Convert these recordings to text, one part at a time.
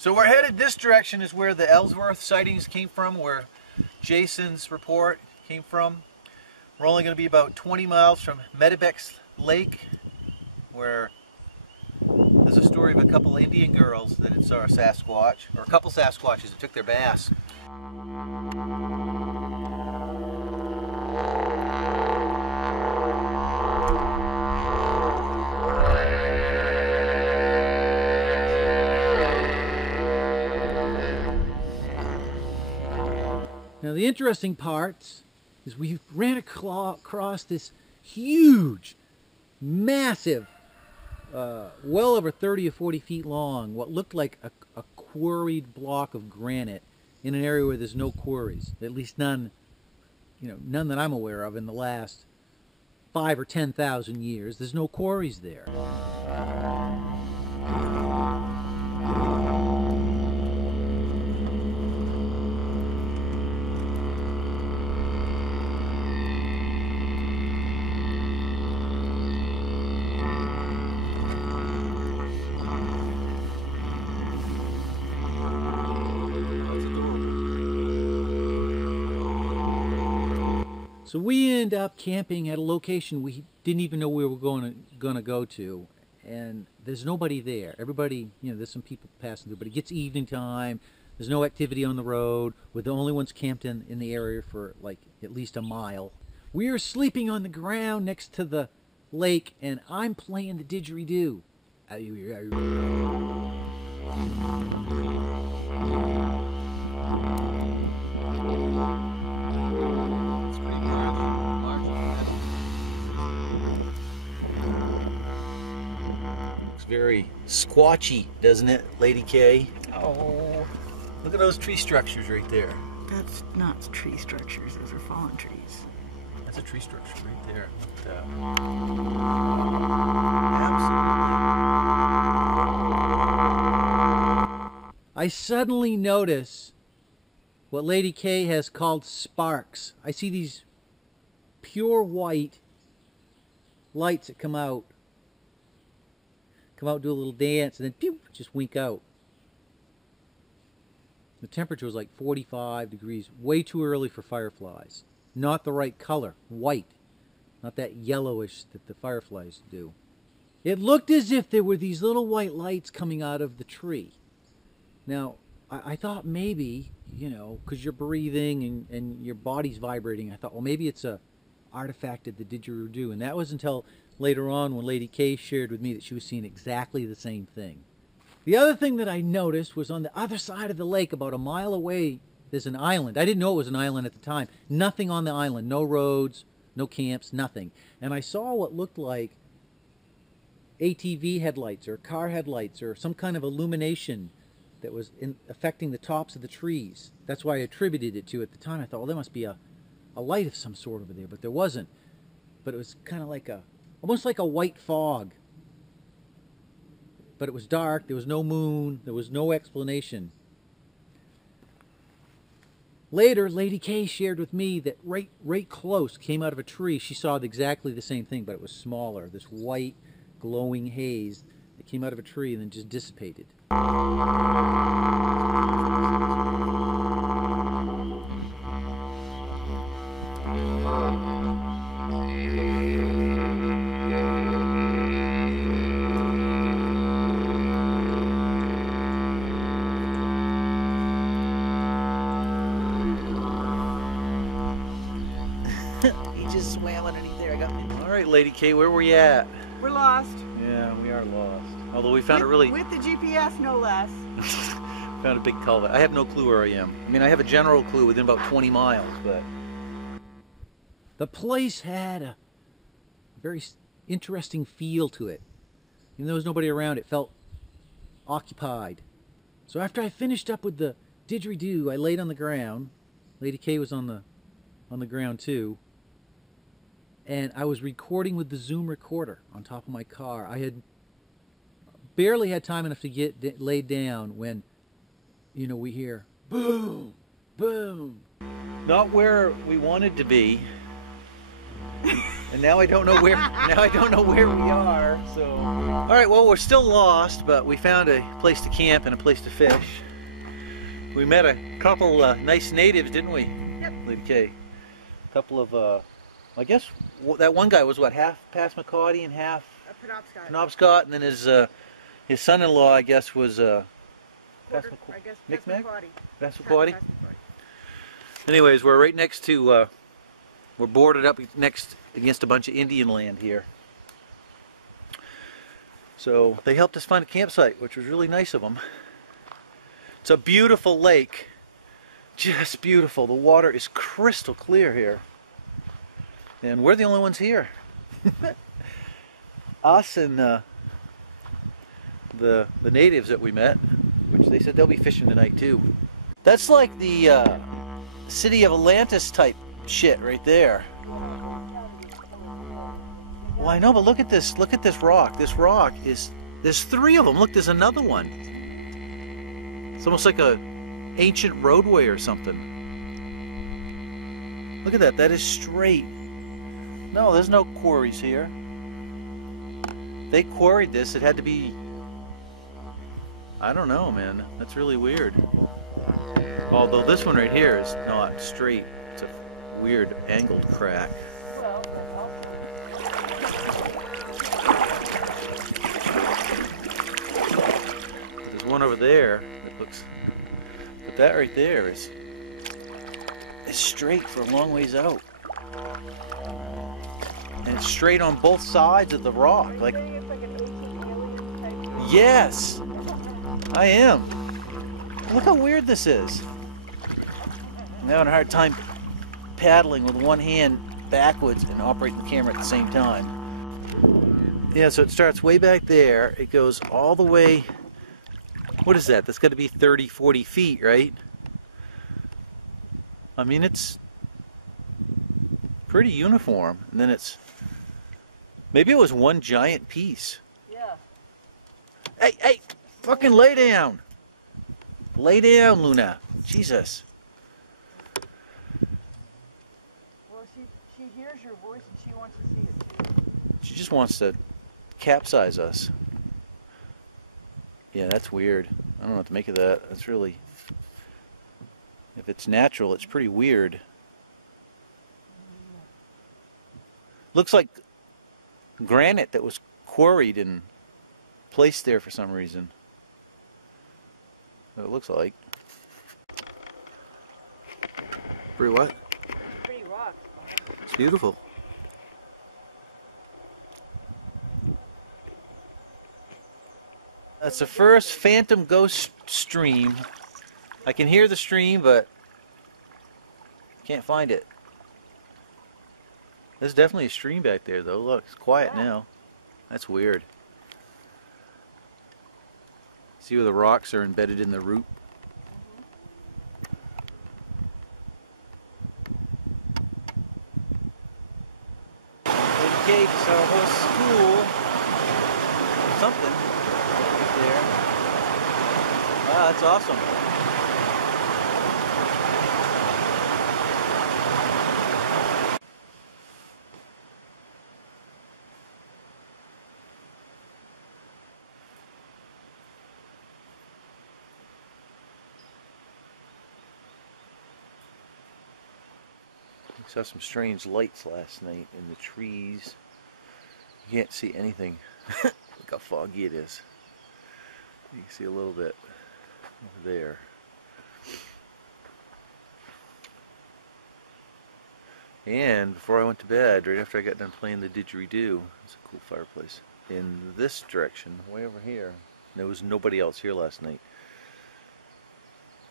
So we're headed this direction is where the Ellsworth sightings came from, where Jason's report came from. We're only going to be about 20 miles from Medebec's Lake, where there's a story of a couple Indian girls that had saw a Sasquatch, or a couple Sasquatches that took their baths. Now the interesting part is we ran across this huge, massive, well over 30 or 40 feet long, what looked like a quarried block of granite in an area where there's no quarries, at least none, none that I'm aware of in the last 5,000 or 10,000 years. There's no quarries there. So we end up camping at a location we didn't even know we were going to go to, and there's nobody there. Everybody, there's some people passing through, but it gets evening time. There's no activity on the road. We're the only ones camped in the area for like at least a mile. We are sleeping on the ground next to the lake, and I'm playing the didgeridoo. Very squatchy, doesn't it, Lady K? Oh. Look at those tree structures right there. That's not tree structures, those are fallen trees. That's a tree structure right there. Absolutely. I suddenly notice what Lady K has called sparks. I see these pure white lights that come out, do a little dance, and then pew, just wink out. The temperature was like 45 degrees, way too early for fireflies. Not the right color, white, not that yellowish that the fireflies do. It looked as if there were these little white lights coming out of the tree. Now, I thought maybe, because you're breathing and your body's vibrating, I thought, well, maybe it's a artifact of the didgeridoo. And that was until later on when Lady K shared with me that she was seeing exactly the same thing. The other thing that I noticed was on the other side of the lake, about a mile away, there's an island. I didn't know it was an island at the time. Nothing on the island, no roads, no camps, nothing. And I saw what looked like ATV headlights or car headlights or some kind of illumination that was affecting the tops of the trees. That's why I attributed it to at the time. I thought, well, there must be a light of some sort over there, but there wasn't. But it was kind of like almost like a white fog. But it was dark, there was no moon, there was no explanation. Later, Lady K shared with me that right close, came out of a tree, she saw exactly the same thing, but it was smaller. This white, glowing haze that came out of a tree and then just dissipated. He just swam underneath there. I got me. All right, Lady K, where were you at? We're lost. Yeah, we are lost. Although we found with the GPS, no less. Found a big culvert. I have no clue where I am. I mean, I have a general clue within about 20 miles, but... The place had a very interesting feel to it. Even though there was nobody around, it felt occupied. So after I finished up with the didgeridoo, I laid on the ground. Lady K was on the ground too. And I was recording with the Zoom recorder on top of my car. I had barely had time enough to get laid down when, we hear boom, boom. Not where we wanted to be, And now I don't know where. Now I don't know where we are. So, all right. Well, we're still lost, but we found a place to camp and a place to fish. We met a couple nice natives, didn't we? Yep. Lady K. A couple of, I guess that one guy was what, half Passamaquoddy and half Penobscot, and then his son-in-law, I guess, was Micmac? Passamaquoddy. Anyways, we're right next to, we're boarded up next against a bunch of Indian land here. So they helped us find a campsite, which was really nice of them. It's a beautiful lake, just beautiful. The water is crystal clear here. And we're the only ones here. Us and the natives that we met, which they said they'll be fishing tonight too. That's like the city of Atlantis type shit right there. Well, I know, but look at this rock. This rock is, there's three of them. Look, there's another one. It's almost like a ancient roadway or something. Look at that, that is straight. No, there's no quarries here. They quarried this, it had to be, I don't know, man. That's really weird. Although this one right here is not straight. It's a weird angled crack. There's one over there that looks, but that right there is straight for a long ways out. And it's straight on both sides of the rock. Like, yes, I am. Look how weird this is. I'm having a hard time paddling with one hand backwards and operating the camera at the same time. Yeah, so it starts way back there. It goes all the way, what is that? That's got to be 30, 40 feet, right? I mean, it's pretty uniform. And then it's, maybe it was one giant piece. Yeah. Hey, fucking lay down. Lay down, Luna. Jesus. Well, she hears your voice and she wants to see it too. She just wants to capsize us. Yeah, that's weird. I don't know what to make of that. That's really, if it's natural, it's pretty weird. Looks like granite that was quarried and placed there for some reason. What it looks like. Pretty what? Pretty rock. It's beautiful. That's the first phantom ghost stream. I can hear the stream, but can't find it. There's definitely a stream back there, though. Look, it's quiet now. That's weird. See where the rocks are embedded in the root? Okay, so our whole school, something right there. Wow, that's awesome. We saw some strange lights last night in the trees. You can't see anything. Look how foggy it is. You can see a little bit over there. And before I went to bed, right after I got done playing the didgeridoo, it's a cool fireplace, in this direction, way over here, there was nobody else here last night.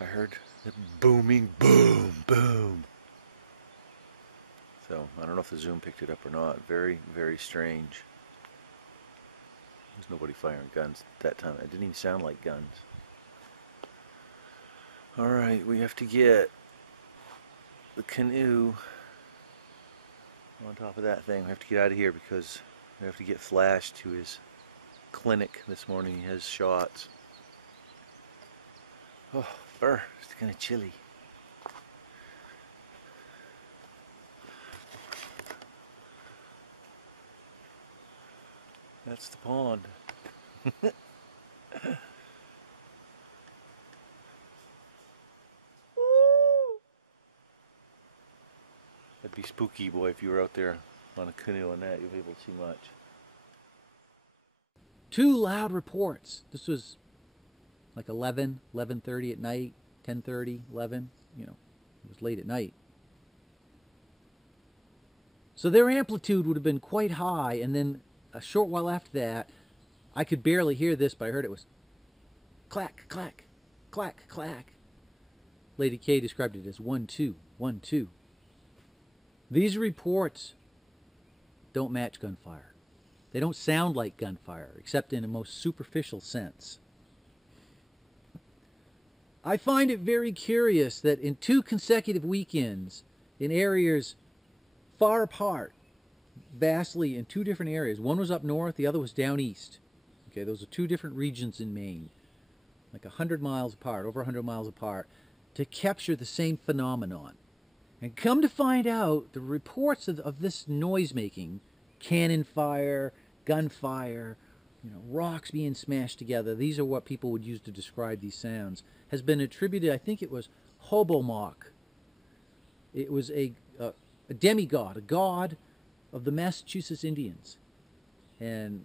I heard the booming boom, boom. So, I don't know if the zoom picked it up or not. Very, very strange. There's nobody firing guns at that time. It didn't even sound like guns. Alright, we have to get the canoe on top of that thing. We have to get out of here because we have to get Flash to his clinic this morning. He has shots. Oh, it's kind of chilly. That's the pond. That'd be spooky, boy, if you were out there on a canoe on that. You'll be able to see much. 2 loud reports. This was like 11, 11:30 at night, 10:30, 11. You know, it was late at night. So their amplitude would have been quite high, and then a short while after that, I could barely hear this, but I heard it was clack, clack, clack, clack. Lady K described it as 1, 2, 1, 2. These reports don't match gunfire. They don't sound like gunfire, except in a most superficial sense. I find it very curious that in 2 consecutive weekends, in areas far apart, vastly in 2 different areas, one was up north, the other was down east. Okay, those are 2 different regions in Maine, like 100 miles apart, over 100 miles apart, to capture the same phenomenon. And come to find out, the reports of this noise making, cannon fire, gunfire, you know, rocks being smashed together, these are what people would use to describe these sounds, has been attributed, I think it was Hobomok. It was a demigod, a god of the Massachusetts Indians. And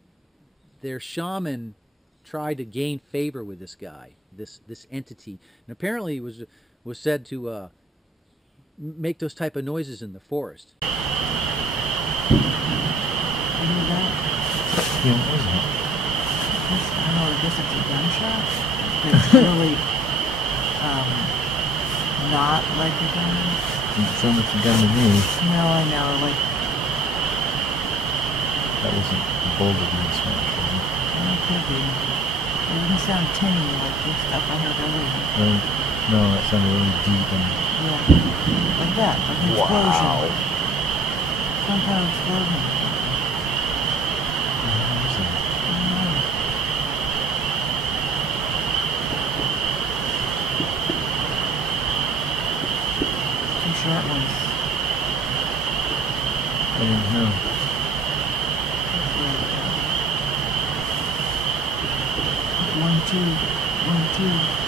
their shaman tried to gain favor with this guy, this entity. And apparently it was said to make those type of noises in the forest. You hear that? Yeah, what was that? I don't know, I guess it's a gunshot. It's really not like a gun. It sounded like a gun to me. No, I know, like, That wasn't Boulder Smashing. it could be. It didn't sound tinny like the stuff I heard earlier. No, that sounded really deep and... Yeah, like that, like an explosion. Some kind of explosion. Some short ones. I didn't know. Like, 1, 2, 1, 2.